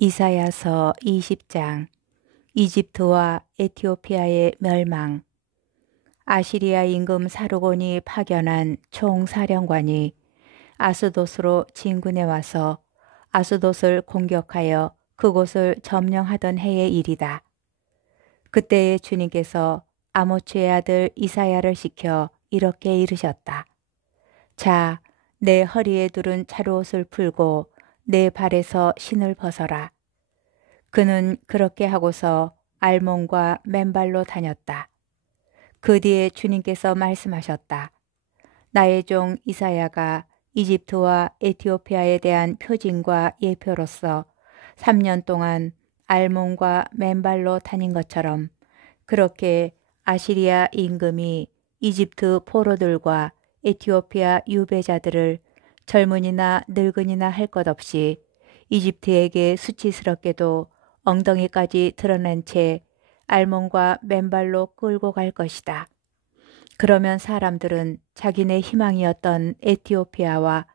이사야서 20장. 이집트와 에티오피아의 멸망. 아시리아 임금 사르곤이 파견한 총사령관이 아스돗으로 진군해 와서 아스돗을 공격하여 그곳을 점령하던 해의 일이다. 그때에 주님께서 아모츠의 아들 이사야를 시켜 이렇게 이르셨다. 자, 내 허리에 두른 차로옷을 풀고 내 발에서 신을 벗어라. 그는 그렇게 하고서 알몬과 맨발로 다녔다. 그 뒤에 주님께서 말씀하셨다. 나의 종 이사야가 이집트와 에티오피아에 대한 표징과 예표로서 3년 동안 알몬과 맨발로 다닌 것처럼 그렇게 아시리아 임금이 이집트 포로들과 에티오피아 유배자들을 젊은이나 늙은이나 할 것 없이 이집트에게 수치스럽게도 엉덩이까지 드러낸 채 알몬과 맨발로 끌고 갈 것이다. 그러면 사람들은 자기네 희망이었던 에티오피아와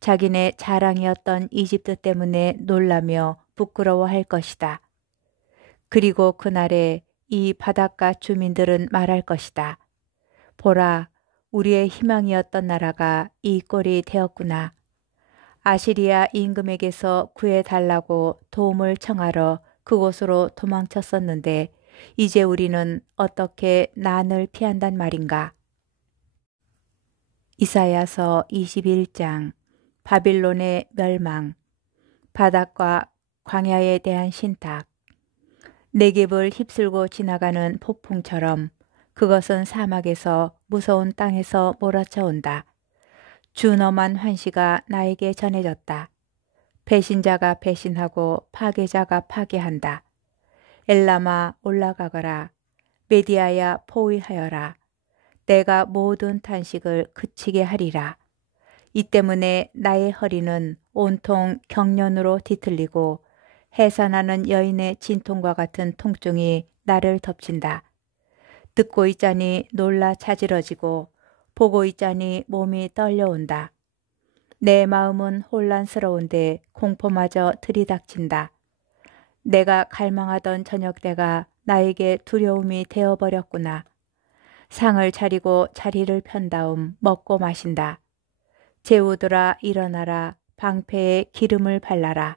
자기네 자랑이었던 이집트 때문에 놀라며 부끄러워할 것이다. 그리고 그날에 이 바닷가 주민들은 말할 것이다. 보라, 우리의 희망이었던 나라가 이 꼴이 되었구나. 아시리아 임금에게서 구해달라고 도움을 청하러 그곳으로 도망쳤었는데 이제 우리는 어떻게 난을 피한단 말인가. 이사야서 21장. 바빌론의 멸망. 바닷과 광야에 대한 신탁. 네겝을 휩쓸고 지나가는 폭풍처럼 그것은 사막에서 무서운 땅에서 몰아쳐온다. 준엄한 환시가 나에게 전해졌다. 배신자가 배신하고 파괴자가 파괴한다. 엘람아 올라가거라. 메디아야 포위하여라. 내가 모든 탄식을 그치게 하리라. 이 때문에 나의 허리는 온통 경련으로 뒤틀리고 해산하는 여인의 진통과 같은 통증이 나를 덮친다. 듣고 있자니 놀라 차지러지고 보고 있자니 몸이 떨려온다. 내 마음은 혼란스러운데 공포마저 들이닥친다. 내가 갈망하던 저녁 때가 나에게 두려움이 되어버렸구나. 상을 차리고 자리를 편 다음 먹고 마신다. 제우들아 일어나라. 방패에 기름을 발라라.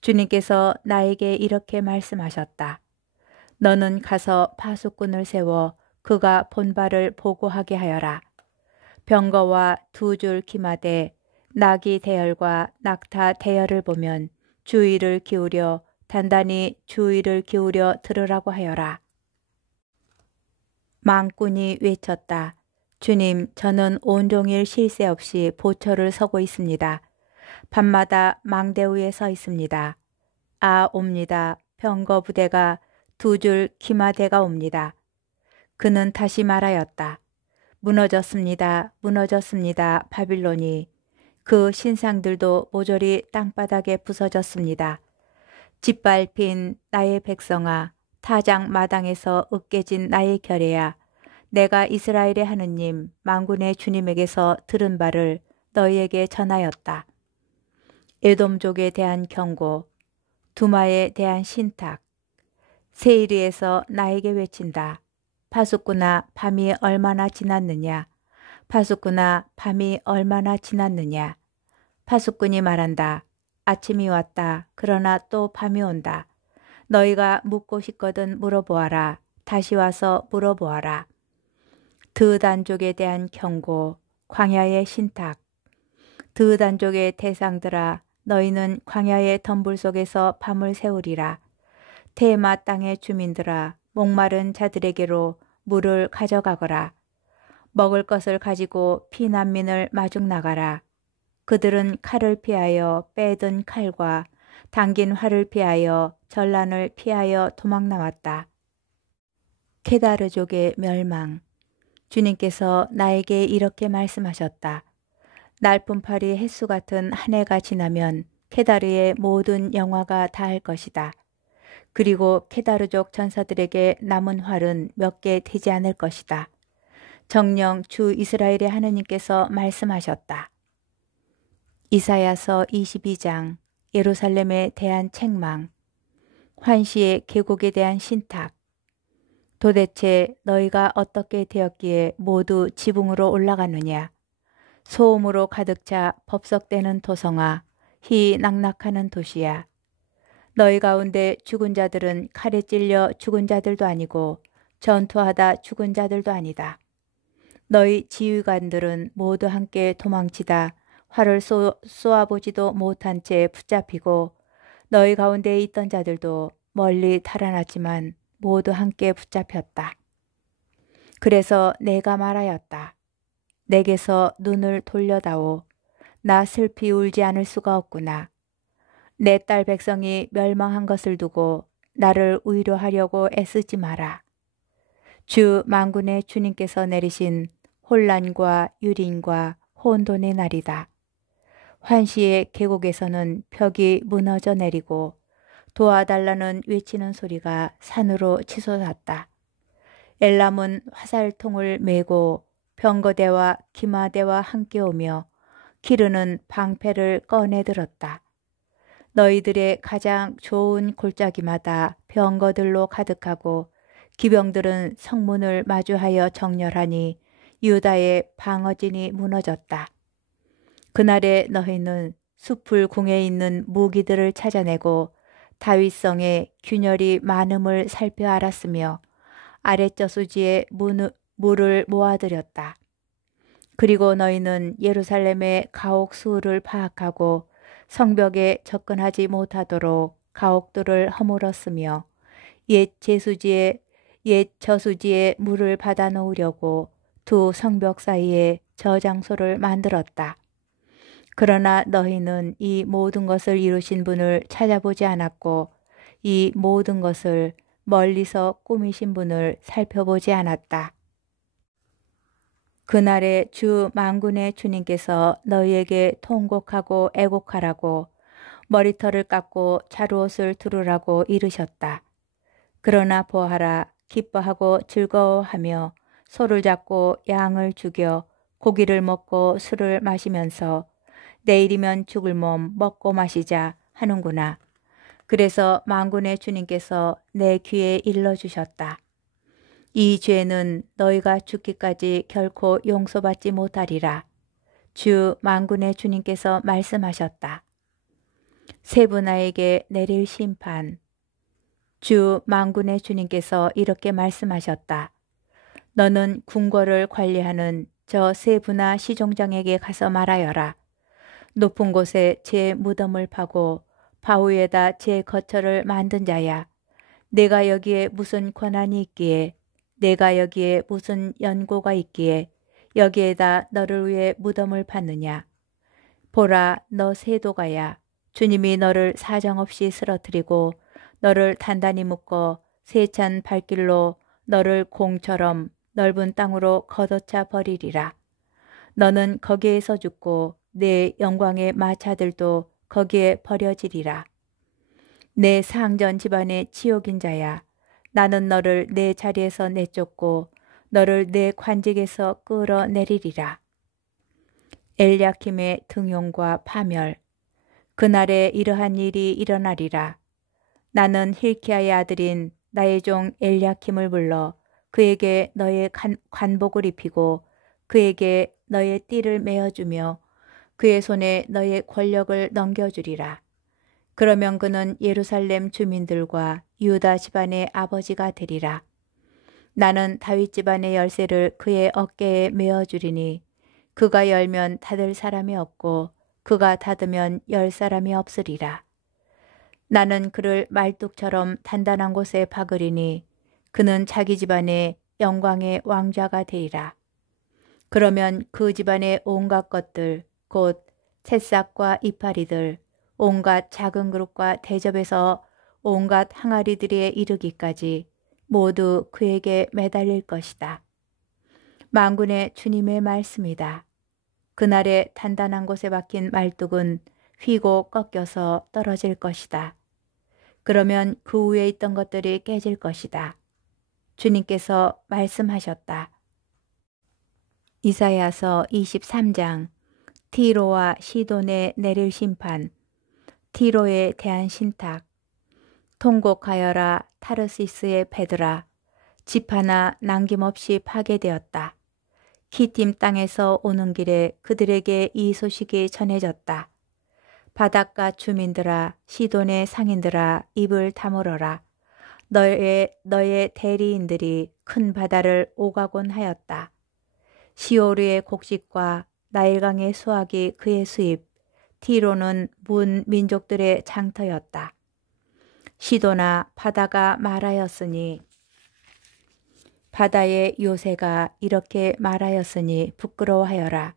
주님께서 나에게 이렇게 말씀하셨다. 너는 가서 파수꾼을 세워 그가 본발을 보고하게 하여라. 병거와 두 줄 기마대, 나귀 대열과 낙타 대열을 보면 주의를 기울여 단단히 주의를 기울여 들으라고 하여라. 망군이 외쳤다. 주님, 저는 온종일 쉴 새 없이 보초를 서고 있습니다. 밤마다 망대 위에 서 있습니다. 아, 옵니다. 병거 부대가 두 줄 기마대가 옵니다. 그는 다시 말하였다. 무너졌습니다. 무너졌습니다. 바빌론이. 그 신상들도 모조리 땅바닥에 부서졌습니다. 짓밟힌 나의 백성아, 타작 마당에서 으깨진 나의 결의야. 내가 이스라엘의 하느님, 만군의 주님에게서 들은 바를 너희에게 전하였다. 에돔족에 대한 경고, 두마에 대한 신탁, 세이르에서 나에게 외친다. 파수꾼아, 밤이 얼마나 지났느냐. 파수꾼아, 밤이 얼마나 지났느냐. 파수꾼이 말한다. 아침이 왔다. 그러나 또 밤이 온다. 너희가 묻고 싶거든 물어보아라. 다시 와서 물어보아라. 드단족에 대한 경고, 광야의 신탁. 드단족의 대상들아, 너희는 광야의 덤불 속에서 밤을 새우리라. 테마 땅의 주민들아, 목마른 자들에게로 물을 가져가거라. 먹을 것을 가지고 피난민을 마중 나가라. 그들은 칼을 피하여 빼든 칼과 당긴 활을 피하여 전란을 피하여 도망 나왔다. 케다르족의 멸망. 주님께서 나에게 이렇게 말씀하셨다. 날품팔이 햇수 같은 한 해가 지나면 케다르의 모든 영화가 다할 것이다. 그리고 케다르족 전사들에게 남은 활은 몇 개 되지 않을 것이다. 정녕 주 이스라엘의 하느님께서 말씀하셨다. 이사야서 22장. 예루살렘에 대한 책망, 환시의 계곡에 대한 신탁. 도대체 너희가 어떻게 되었기에 모두 지붕으로 올라가느냐? 소음으로 가득 차 법석대는 도성아, 희낙낙하는 도시야. 너희 가운데 죽은 자들은 칼에 찔려 죽은 자들도 아니고 전투하다 죽은 자들도 아니다. 너희 지휘관들은 모두 함께 도망치다 활을 쏘아보지도 못한 채 붙잡히고 너희 가운데 있던 자들도 멀리 달아났지만 모두 함께 붙잡혔다. 그래서 내가 말하였다. 내게서 눈을 돌려다오. 나 슬피 울지 않을 수가 없구나. 내 딸 백성이 멸망한 것을 두고 나를 위로하려고 애쓰지 마라. 주 만군의 주님께서 내리신 혼란과 유린과 혼돈의 날이다. 환시의 계곡에서는 벽이 무너져 내리고 도와달라는 외치는 소리가 산으로 치솟았다. 엘람은 화살통을 메고 병거대와 기마대와 함께 오며 기르는 방패를 꺼내들었다. 너희들의 가장 좋은 골짜기마다 병거들로 가득하고 기병들은 성문을 마주하여 정렬하니 유다의 방어진이 무너졌다. 그날에 너희는 숲을 궁에 있는 무기들을 찾아내고 다윗성의 균열이 많음을 살펴 알았으며 아랫저수지에 물을 모아들였다. 그리고 너희는 예루살렘의 가옥 수를 파악하고 성벽에 접근하지 못하도록 가옥들을 허물었으며 옛 저수지에 물을 받아 놓으려고 두 성벽 사이에 저장소를 만들었다. 그러나 너희는 이 모든 것을 이루신 분을 찾아보지 않았고 이 모든 것을 멀리서 꾸미신 분을 살펴보지 않았다. 그날에 주 만군의 주님께서 너희에게 통곡하고 애곡하라고 머리털을 깎고 자루옷을 두르라고 이르셨다. 그러나 보아라, 기뻐하고 즐거워하며 소를 잡고 양을 죽여 고기를 먹고 술을 마시면서 내일이면 죽을 몸 먹고 마시자 하는구나. 그래서 만군의 주님께서 내 귀에 일러주셨다. 이 죄는 너희가 죽기까지 결코 용서받지 못하리라. 주 만군의 주님께서 말씀하셨다. 세브나에게 내릴 심판. 주 만군의 주님께서 이렇게 말씀하셨다. 너는 궁궐을 관리하는 저 세브나 시종장에게 가서 말하여라. 높은 곳에 제 무덤을 파고 바위에다 제 거처를 만든 자야. 내가 여기에 무슨 권한이 있기에, 내가 여기에 무슨 연고가 있기에 여기에다 너를 위해 무덤을 팠느냐. 보라, 너 세도가야. 주님이 너를 사정없이 쓰러뜨리고 너를 단단히 묶어 세찬 발길로 너를 공처럼 넓은 땅으로 걷어차 버리리라. 너는 거기에서 죽고 내 영광의 마차들도 거기에 버려지리라. 내 상전 집안의 치욕인 자야. 나는 너를 내 자리에서 내쫓고 너를 내 관직에서 끌어내리리라. 엘야킴의 등용과 파멸. 그날에 이러한 일이 일어나리라. 나는 힐키야의 아들인 나의 종 엘야킴을 불러 그에게 너의 관복을 입히고 그에게 너의 띠를 메어주며 그의 손에 너의 권력을 넘겨주리라. 그러면 그는 예루살렘 주민들과 유다 집안의 아버지가 되리라. 나는 다윗 집안의 열쇠를 그의 어깨에 메어주리니 그가 열면 닫을 사람이 없고 그가 닫으면 열 사람이 없으리라. 나는 그를 말뚝처럼 단단한 곳에 박으리니 그는 자기 집안의 영광의 왕자가 되리라. 그러면 그 집안의 온갖 것들 곧 새싹과 이파리들 온갖 작은 그릇과 대접에서 온갖 항아리들에 이르기까지 모두 그에게 매달릴 것이다. 만군의 주님의 말씀이다. 그날에 단단한 곳에 박힌 말뚝은 휘고 꺾여서 떨어질 것이다. 그러면 그 위에 있던 것들이 깨질 것이다. 주님께서 말씀하셨다. 이사야서 23장. 티로와 시돈에 내릴 심판. 티로에 대한 신탁. 통곡하여라 타르시스의 배들아. 집 하나 남김없이 파괴되었다. 키팀 땅에서 오는 길에 그들에게 이 소식이 전해졌다. 바닷가 주민들아, 시돈의 상인들아, 입을 다물어라. 너의 대리인들이 큰 바다를 오가곤 하였다. 시오르의 곡식과 나일강의 수확이 그의 수입, 티로는 문 민족들의 장터였다. 시도나 바다가 말하였으니 바다의 요새가 이렇게 말하였으니 부끄러워하여라.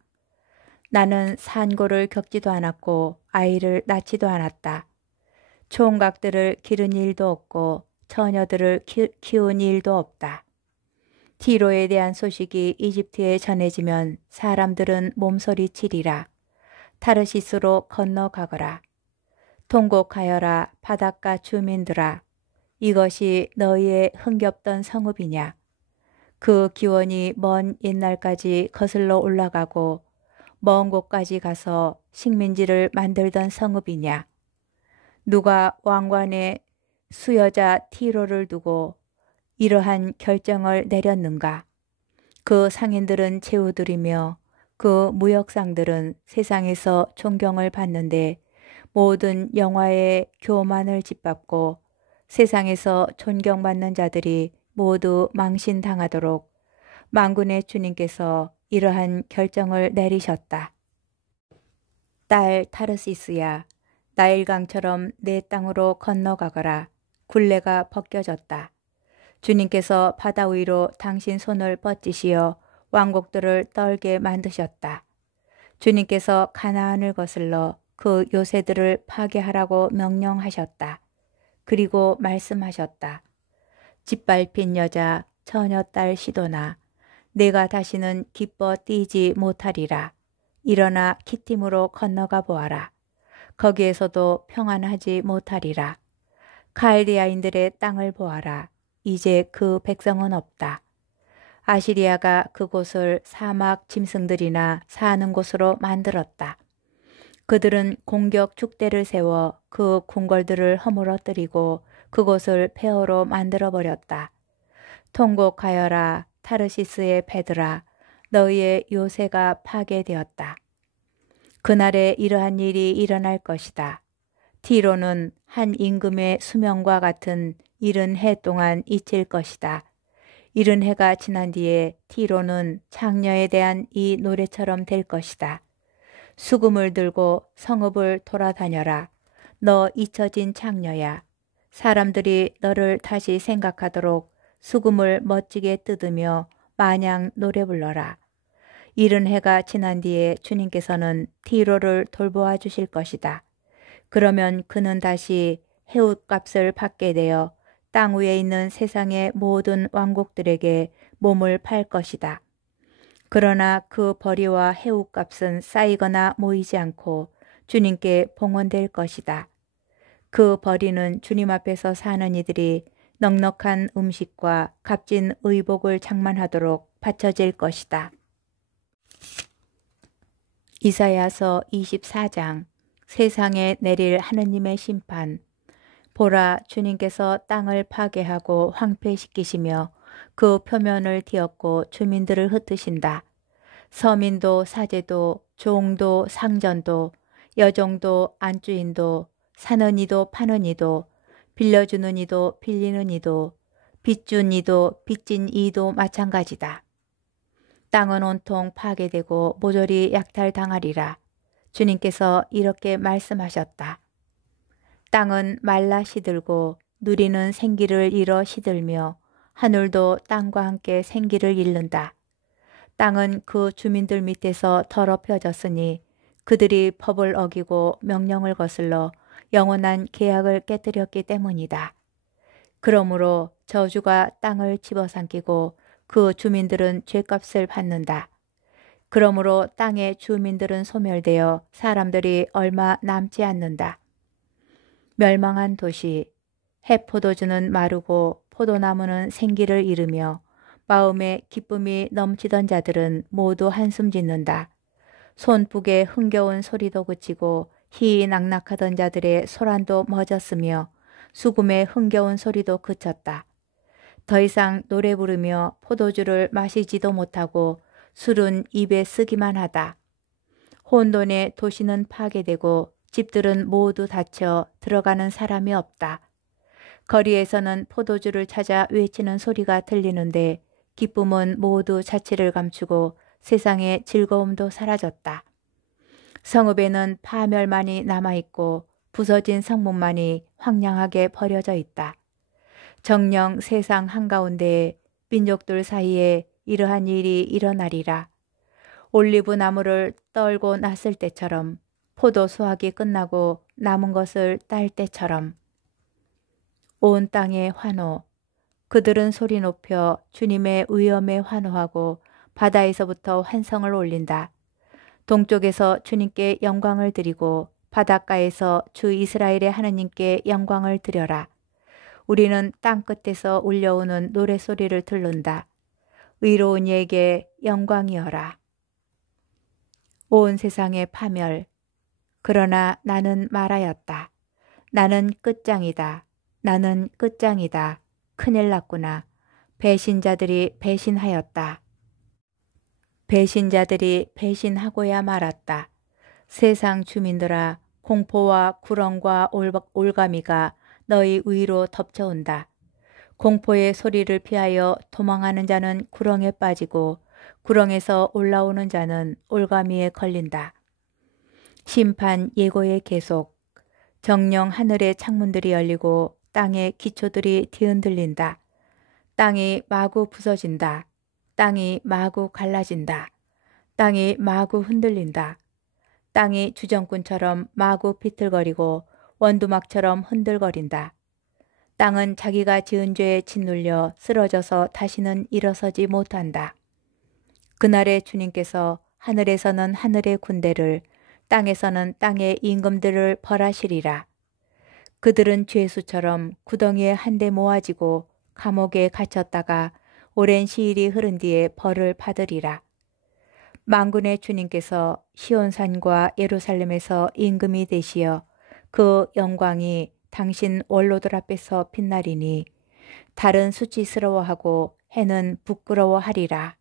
나는 산고를 겪지도 않았고 아이를 낳지도 않았다. 총각들을 기른 일도 없고 처녀들을 키운 일도 없다. 티로에 대한 소식이 이집트에 전해지면 사람들은 몸서리치리라. 타르시스로 건너가거라. 통곡하여라 바닷가 주민들아. 이것이 너희의 흥겹던 성읍이냐. 그 기원이 먼 옛날까지 거슬러 올라가고 먼 곳까지 가서 식민지를 만들던 성읍이냐. 누가 왕관에 수여자 티로를 두고 이러한 결정을 내렸는가. 그 상인들은 제후들이며 그 무역상들은 세상에서 존경을 받는데 모든 영화의 교만을 짓밟고 세상에서 존경받는 자들이 모두 망신당하도록 만군의 주님께서 이러한 결정을 내리셨다. 딸 타르시스야, 나일강처럼 내 땅으로 건너가거라. 굴레가 벗겨졌다. 주님께서 바다 위로 당신 손을 뻗치시어 왕국들을 떨게 만드셨다. 주님께서 가나안을 거슬러 그 요새들을 파괴하라고 명령하셨다. 그리고 말씀하셨다. 짓밟힌 여자 처녀딸 시도나 내가 다시는 기뻐 뛰지 못하리라. 일어나 키팀으로 건너가 보아라. 거기에서도 평안하지 못하리라. 칼디아인들의 땅을 보아라. 이제 그 백성은 없다. 아시리아가 그곳을 사막 짐승들이나 사는 곳으로 만들었다. 그들은 공격 축대를 세워 그 궁궐들을 허물어뜨리고 그곳을 폐허로 만들어버렸다. 통곡하여라 타르시스의 배들아. 너희의 요새가 파괴되었다. 그날에 이러한 일이 일어날 것이다. 티로는 한 임금의 수명과 같은 70해 동안 잊힐 것이다. 70해가 지난 뒤에 티로는 창녀에 대한 이 노래처럼 될 것이다. 수금을 들고 성읍을 돌아다녀라. 너 잊혀진 창녀야. 사람들이 너를 다시 생각하도록 수금을 멋지게 뜯으며 마냥 노래 불러라. 70해가 지난 뒤에 주님께서는 티로를 돌보아 주실 것이다. 그러면 그는 다시 해웃값을 받게 되어 땅 위에 있는 세상의 모든 왕국들에게 몸을 팔 것이다. 그러나 그 벌이와 해웃값은 쌓이거나 모이지 않고 주님께 봉헌될 것이다. 그 벌이는 주님 앞에서 사는 이들이 넉넉한 음식과 값진 의복을 장만하도록 바쳐질 것이다. 이사야서 24장. 세상에 내릴 하느님의 심판. 보라, 주님께서 땅을 파괴하고 황폐시키시며 그 표면을 뒤엎고 주민들을 흩으신다. 서민도 사제도 종도 상전도 여종도 안주인도 사는 이도 파는 이도 빌려주는 이도 빌리는 이도 빚준 이도 빚진 이도 마찬가지다. 땅은 온통 파괴되고 모조리 약탈당하리라. 주님께서 이렇게 말씀하셨다. 땅은 말라 시들고 누리는 생기를 잃어 시들며 하늘도 땅과 함께 생기를 잃는다. 땅은 그 주민들 밑에서 더럽혀졌으니 그들이 법을 어기고 명령을 거슬러 영원한 계약을 깨뜨렸기 때문이다. 그러므로 저주가 땅을 집어삼키고 그 주민들은 죄값을 받는다. 그러므로 땅의 주민들은 소멸되어 사람들이 얼마 남지 않는다. 멸망한 도시, 해포도주는 마르고 포도나무는 생기를 잃으며 마음에 기쁨이 넘치던 자들은 모두 한숨 짓는다. 손북에 흥겨운 소리도 그치고 희낙낙하던 자들의 소란도 멎었으며 수금의 흥겨운 소리도 그쳤다. 더 이상 노래 부르며 포도주를 마시지도 못하고 술은 입에 쓰기만 하다. 혼돈의 도시는 파괴되고 집들은 모두 닫혀 들어가는 사람이 없다. 거리에서는 포도주를 찾아 외치는 소리가 들리는데 기쁨은 모두 자취를 감추고 세상의 즐거움도 사라졌다. 성읍에는 파멸만이 남아있고 부서진 성문만이 황량하게 버려져 있다. 정녕 세상 한가운데에 민족들 사이에 이러한 일이 일어나리라. 올리브 나무를 떨고 났을 때처럼, 포도 수확이 끝나고 남은 것을 딸 때처럼. 온 땅의 환호. 그들은 소리 높여 주님의 위엄에 환호하고 바다에서부터 환성을 올린다. 동쪽에서 주님께 영광을 드리고 바닷가에서 주 이스라엘의 하느님께 영광을 드려라. 우리는 땅끝에서 울려오는 노래소리를 들른다. 의로운 이에게 영광이여라. 온 세상의 파멸. 그러나 나는 말하였다. 나는 끝장이다. 나는 끝장이다. 큰일 났구나. 배신자들이 배신하였다. 배신자들이 배신하고야 말았다. 세상 주민들아, 공포와 구렁과 올가미가 너희 위로 덮쳐온다. 공포의 소리를 피하여 도망하는 자는 구렁에 빠지고 구렁에서 올라오는 자는 올가미에 걸린다. 심판 예고의 계속. 정녕 하늘의 창문들이 열리고 땅의 기초들이 뒤흔들린다. 땅이 마구 부서진다. 땅이 마구 갈라진다. 땅이 마구 흔들린다. 땅이 주정꾼처럼 마구 비틀거리고 원두막처럼 흔들거린다. 땅은 자기가 지은 죄에 짓눌려 쓰러져서 다시는 일어서지 못한다. 그날에 주님께서 하늘에서는 하늘의 군대를, 땅에서는 땅의 임금들을 벌하시리라. 그들은 죄수처럼 구덩이에 한데 모아지고 감옥에 갇혔다가 오랜 시일이 흐른 뒤에 벌을 받으리라. 만군의 주님께서 시온산과 예루살렘에서 임금이 되시어 그 영광이 당신 원로들 앞에서 빛나리니 달은 수치스러워하고 해는 부끄러워하리라.